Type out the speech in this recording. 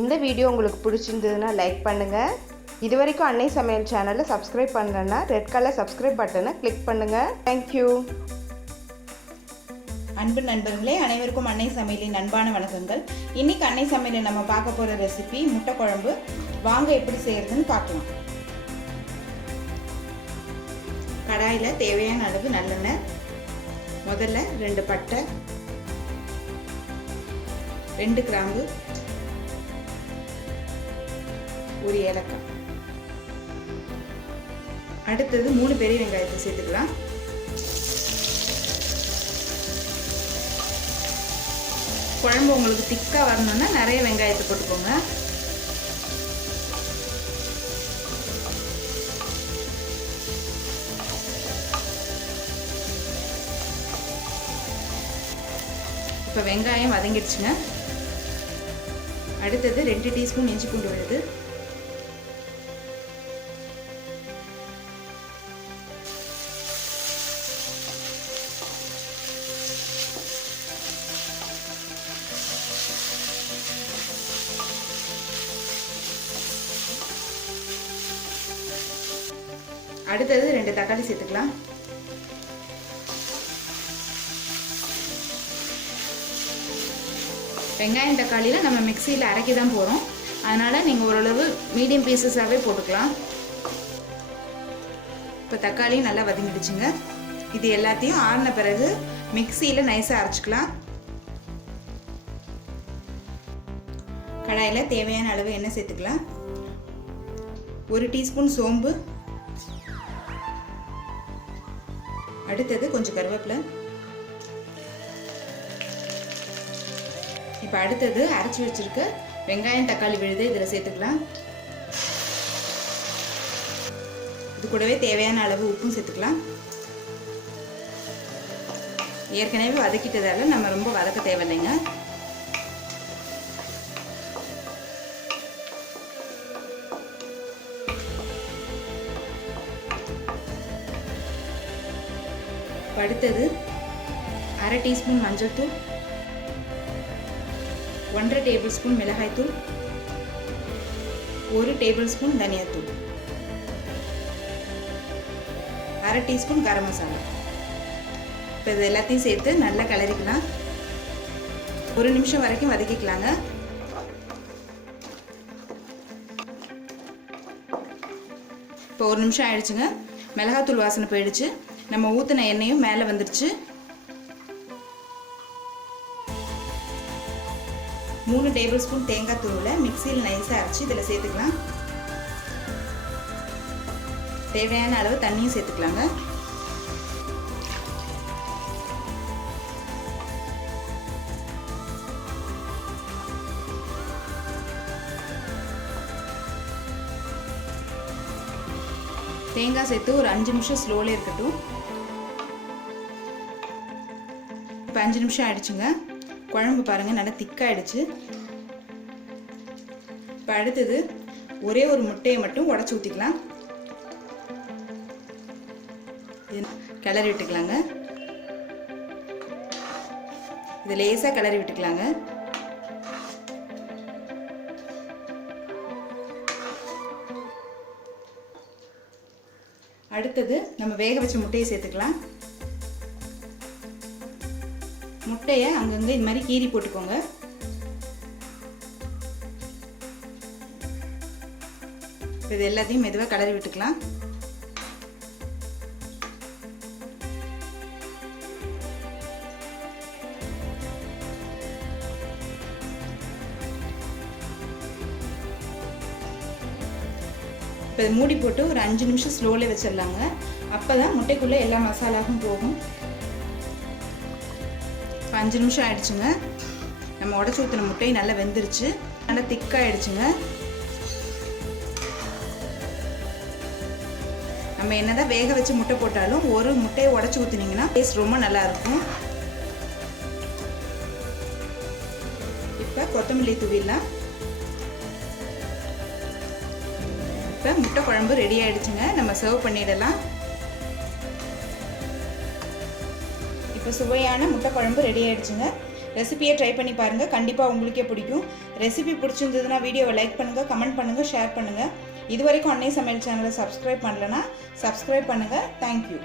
இந்த வீடியோ உங்களுக்கு பிடிச்சிருந்ததுன்னா லைக் பண்ணுங்கள். இதுவரைக்கும் அன்னை சமையல் சேனலை சப்ஸ்கிரைப் பண்ணலன்னா ரெட் கலர் சப்ஸ்கிரைப் பட்டனை கிளிக் பண்ணுங்கள். தேங்க்யூ. அன்பு நண்பர்களே, அனைவருக்கும் அன்னை சமையலின் அன்பான வணக்கங்கள். இன்னைக்கு அன்னை சமையலில் நம்ம பார்க்க போகிற ரெசிபி முட்டை குழம்பு. வாங்க எப்படி செய்யறதுன்னு பார்க்கலாம். கடாயில் தேவையான அளவு நல்லெண்ணெய், முதல்ல 2 பட்டை, 2 கிராம்பு, 1 ஏலக்காய், அடுத்தது 3 பெரிய வெங்காயத்தை சேர்த்துக்கலாம். குழம்பு உங்களுக்கு திக்காக வரணும்னா நிறைய வெங்காயத்தை போட்டுக்கோங்க. இப்போ வெங்காயம் வதங்கிடுச்சுங்க. அடுத்தது 2 டீஸ்பூன் இஞ்சி பூண்டு விழுது, அடுத்தது 2 தக்காளி சேர்த்துக்கலாம். வெங்காயம் தக்காளியில் நம்ம மிக்சியில் அரைக்க தான் போகிறோம், அதனால் நீங்கள் ஓரளவு மீடியம் பீசஸாகவே போட்டுக்கலாம். இப்போ தக்காளியும் நல்லா வதங்கிடுச்சுங்க. இது எல்லாத்தையும் ஆறின பிறகு மிக்சியில் நைஸாக அரைச்சிக்கலாம். கடாயில் தேவையான அளவு எண்ணெய் சேர்த்துக்கலாம். 1 டீஸ்பூன் சோம்பு, அடுத்தது கொஞ்சம் கருவேப்பிலை. இப்போ அடுத்தது அரைச்சி வச்சிருக்க வெங்காயம் தக்காளி விழுது இதில் சேர்த்துக்கலாம். இது கூடவே தேவையான அளவு உப்பும் சேர்த்துக்கலாம். ஏற்கனவே வதக்கிட்டதால நம்ம ரொம்ப வதக்க தேவையில்லைங்க. அடுத்தது 1/2 டீஸ்பூன் மஞ்சள் தூள், 1/2 டேபிள் ஸ்பூன் மிளகாய் தூள், 1 டேபிள் ஸ்பூன் தனியாத்தூள், 1/2 டீஸ்பூன் கரம் மசாலா. இப்போ இது எல்லாத்தையும் சேர்த்து நல்லா கிளறிக்கலாம். 1 நிமிஷம் வரைக்கும் வதக்கிக்கலாங்க. இப்போ 1 நிமிஷம் ஆயிடுச்சுங்க. மிளகாத்தூள் வாசனை போயிடுச்சு. நம்ம ஊற்றின எண்ணெயும் மேலே வந்துடுச்சு. 3 டேபிள் ஸ்பூன் தேங்காய் தூளை மிக்சியில் நைஸாக அரைச்சி இதில் சேர்த்துக்கலாம். தேவையான அளவு தண்ணியும் சேர்த்துக்கலாங்க. தேங்காய் சேர்த்து ஒரு 5 நிமிஷம் ஸ்லோவில் இருக்கட்டும். இப்போ 5 நிமிஷம் ஆயிடுச்சுங்க. குழம்பு பாருங்கள் நல்லா திக்காயிடுச்சு. இப்போ அடுத்தது ஒரே ஒரு முட்டையை மட்டும் உடச்சி ஊற்றிக்கலாம். கிளறி விட்டுக்கலாங்க. இது லேசாக கிளறி விட்டுக்கலாங்க. அடுத்தது நம்ம வேக வச்ச முட்டையை சேர்த்துக்கலாம். முட்டையை அங்கங்கே இது மாதிரி கீறி போட்டுக்கோங்க. இது எல்லாத்தையும் மெதுவாக கிளறி விட்டுக்கலாம். இப்போ மூடி போட்டு ஒரு 5 நிமிஷம் ஸ்லோவில் வச்சிடலாங்க. அப்போ தான் முட்டைக்குள்ளே எல்லா மசாலாவும் போகும். இப்போ 5 நிமிஷம் ஆயிடுச்சுங்க. நம்ம உடச்சி ஊற்றின முட்டை நல்லா வெந்துருச்சு, நல்லா திக்காயிடுச்சுங்க. நம்ம என்னதான் வேக வச்சு முட்டை போட்டாலும் ஒரு முட்டையை உடச்சி ஊற்றினீங்கன்னா டேஸ்ட் ரொம்ப நல்லா இருக்கும். இப்போ கொத்தமல்லி தூவிடலாம். இப்போ முட்டை குழம்பு ரெடி ஆயிடுச்சுங்க. நம்ம சர்வ் பண்ணிடலாம். இப்போ சுவையான முட்டை குழம்பு ரெடி ஆயிடுச்சுங்க. ரெசிபியை ட்ரை பண்ணி பாருங்கள், கண்டிப்பாக உங்களுக்கே பிடிக்கும். ரெசிபி பிடிச்சிருந்ததுன்னா வீடியோவை லைக் பண்ணுங்கள், கமெண்ட் பண்ணுங்கள், ஷேர் பண்ணுங்கள். இது வரைக்கும் அன்னை சமையல் சேனலை சப்ஸ்கிரைப் பண்ணலைன்னா சப்ஸ்கிரைப் பண்ணுங்கள். தேங்க்யூ.